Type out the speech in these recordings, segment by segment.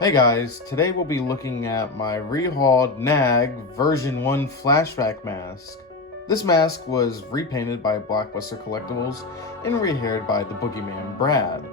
Hey guys, today we'll be looking at my rehauled NAG version 1 flashback mask. This mask was repainted by Blockbuster Collectibles and rehaired by TheBoogeymanBrad.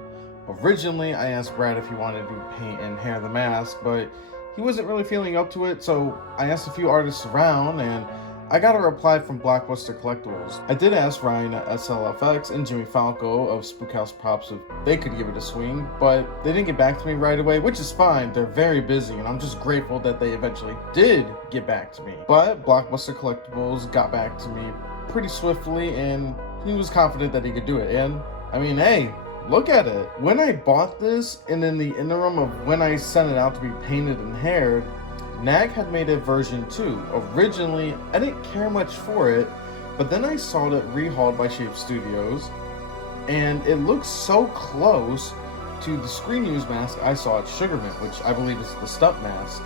Originally, I asked Brad if he wanted to paint and hair the mask, but he wasn't really feeling up to it, so I asked a few artists around and I got a reply from Blockbuster Collectibles. I did ask Ryan at SLFX and Jimmy Falco of Spookhouse Props if they could give it a swing, but they didn't get back to me right away, which is fine. They're very busy, and I'm just grateful that they eventually did get back to me. But Blockbuster Collectibles got back to me pretty swiftly, and he was confident that he could do it. And, I mean, hey, look at it. When I bought this, and in the interim of when I sent it out to be painted and haired, NAG had made a version 2. Originally, I didn't care much for it, but then I saw it rehauled by Shape Studios, and it looks so close to the Screen Use mask I saw at Sugarmint, which I believe is the stunt mask.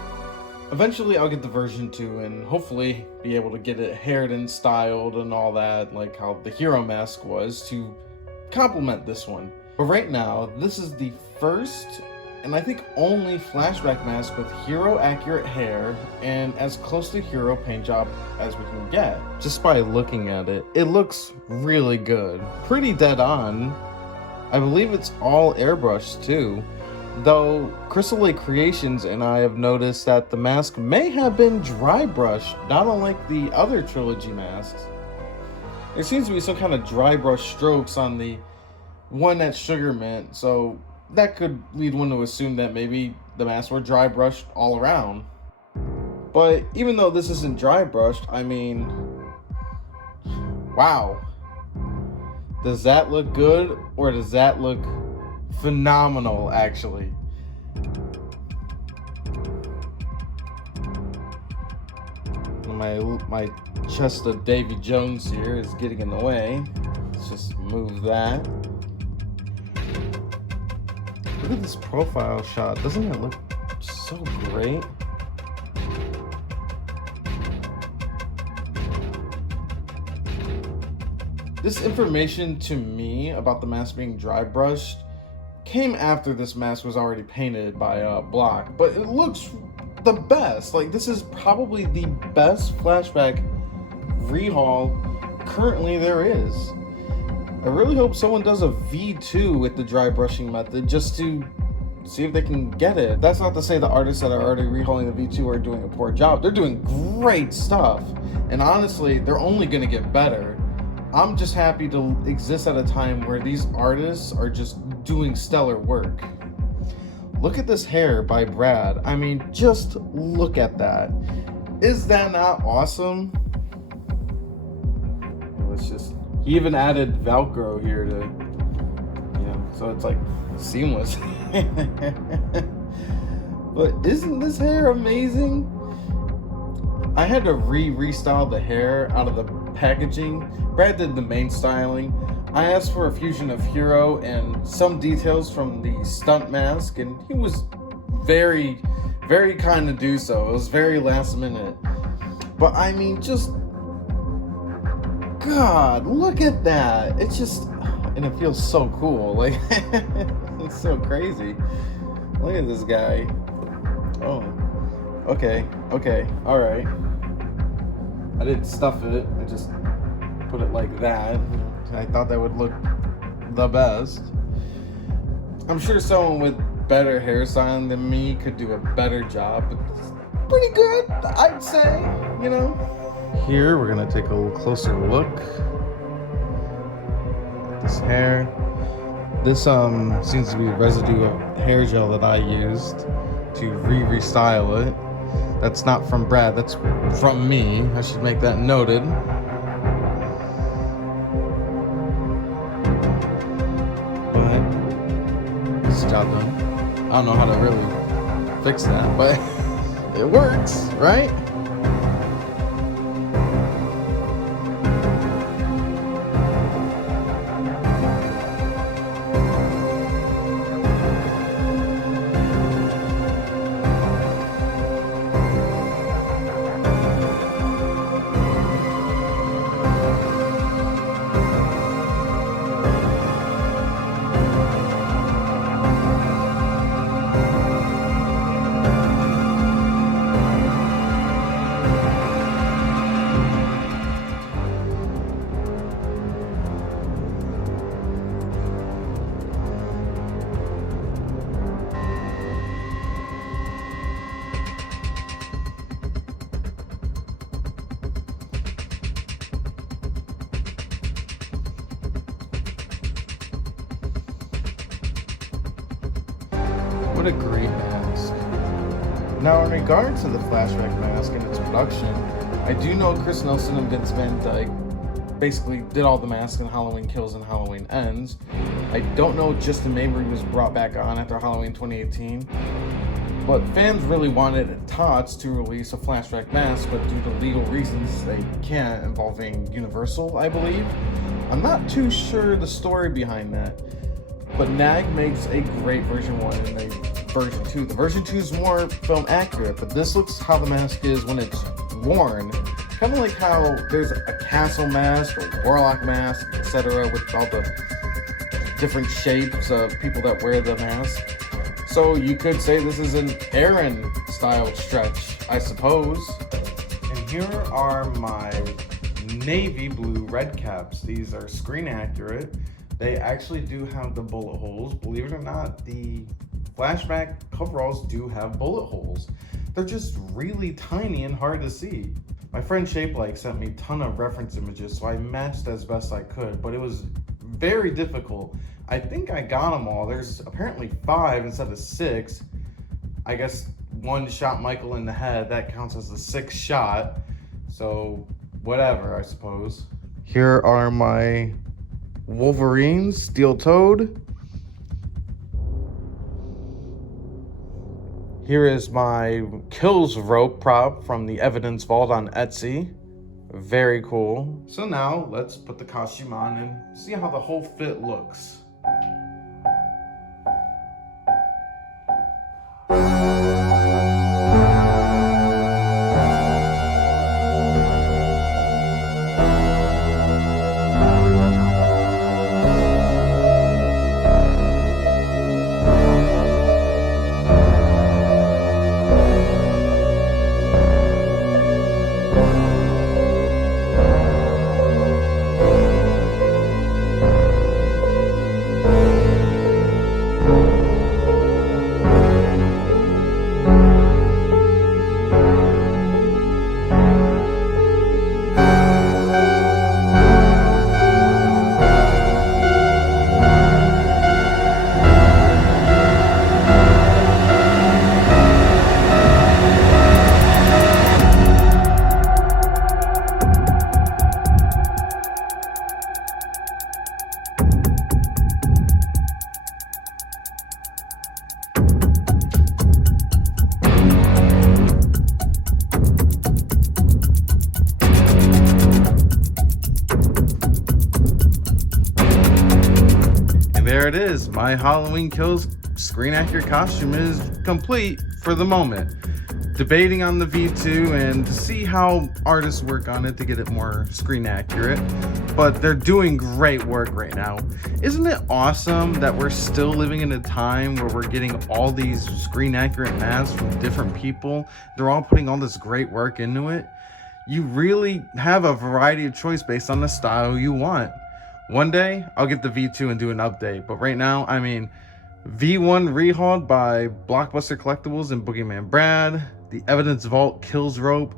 Eventually, I'll get the version 2 and hopefully be able to get it haired and styled and all that, like how the Hero mask was, to complement this one. But right now, this is the first and I think only flashback mask with Hero accurate hair and as close to Hero paint job as we can get. Just by looking at it, it looks really good. Pretty dead on. I believe it's all airbrushed too. Though Crystal Lake Creations and I have noticed that the mask may have been dry brushed, not unlike the other trilogy masks. There seems to be some kind of dry brush strokes on the one at Sugarmint, so that could lead one to assume that maybe the masks were dry brushed all around. But even though this isn't dry brushed, I mean, wow. Does that look good, or does that look phenomenal, actually? My chest of Davy Jones here is getting in the way. Let's just move that. Look at this profile shot. Doesn't it look so great? This information to me about the mask being dry brushed came after this mask was already painted by Block, but it looks the best. Like, this is probably the best flashback rehaul currently there is. I really hope someone does a V2 with the dry brushing method just to see if they can get it. That's not to say the artists that are already rehauling the V2 are doing a poor job. They're doing great stuff. And honestly, they're only going to get better. I'm just happy to exist at a time where these artists are just doing stellar work. Look at this hair by Brad. I mean, just look at that. Is that not awesome? Let's just... He even added Velcro here to, so it's like seamless. But isn't this hair amazing? I had to restyle the hair out of the packaging. Brad did the main styling. I asked for a fusion of Hero and some details from the stunt mask, and he was very, very kind to do so. It was very last minute. But I mean, just... God, look at that. It's just, and it feels so cool. Like, it's so crazy. Look at this guy. Oh, okay, all right. I didn't stuff it. I just put it like that. I thought that would look the best. I'm sure someone with better hairstyling than me could do a better job, but it's pretty good, I'd say, Here, we're gonna take a closer look at this hair. This seems to be residue of hair gel that I used to restyle it. That's not from Brad, that's from me. I should make that noted. But this job done. I don't know how to really fix that, but it works, right? What a great mask. Now, in regards to the flashback mask and its production, I do know Chris Nelson and Vince Van Dyke basically did all the masks in Halloween Kills and Halloween Ends. I don't know if Justin Mabry was brought back on after Halloween 2018, but fans really wanted Tots to release a flashback mask, but due to legal reasons they can't, involving Universal, I believe. I'm not too sure the story behind that, but NAG makes a great version 1 and a version 2. The version 2 is more film accurate, but this looks how the mask is when it's worn. Kind of like how there's a castle mask, a warlock mask, etc., with all the different shapes of people that wear the mask. So you could say this is an Aaron style stretch, I suppose. And here are my navy blue red caps. These are screen accurate. They actually do have the bullet holes. Believe it or not, the flashback coveralls do have bullet holes. They're just really tiny and hard to see. My friend Shape sent me a ton of reference images, so I matched as best I could, but it was very difficult. I think I got them all. There's apparently 5 instead of 6. I guess one shot Michael in the head. That counts as the 6th shot. So whatever, I suppose. Here are my Wolverines, steel-toed. Here is my Kills rope prop from the Evidence Vault on Etsy. Very cool. So now let's put the costume on and see how the whole fit looks. There it is. My Halloween Kills screen accurate costume is complete for the moment. Debating on the V2 and to see how artists work on it to get it more screen accurate, but they're doing great work right now. Isn't it awesome that we're still living in a time where we're getting all these screen accurate masks from different people? They're all putting all this great work into it. You really have a variety of choice based on the style you want. One day, I'll get the V2 and do an update, but right now, I mean, V1 rehauled by Blockbuster Collectibles and TheBoogeymanBrad, the Evidence Vault Kills rope,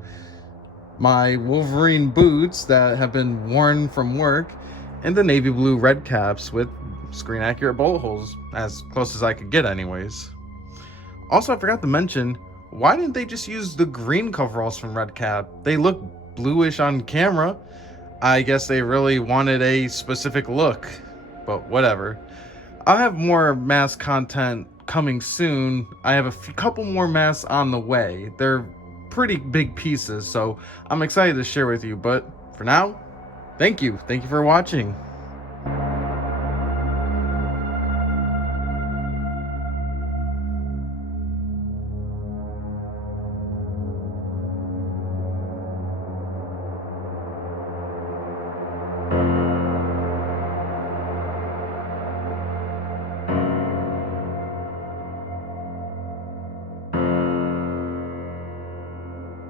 my Wolverine boots that have been worn from work, and the navy blue red caps with screen accurate bullet holes, as close as I could get anyways. Also, I forgot to mention, why didn't they just use the green coveralls from Red Cap? They look bluish on camera. I guess they really wanted a specific look, but whatever. I'll have more mask content coming soon. I have a couple more masks on the way. They're pretty big pieces, so I'm excited to share with you, but for now, thank you for watching.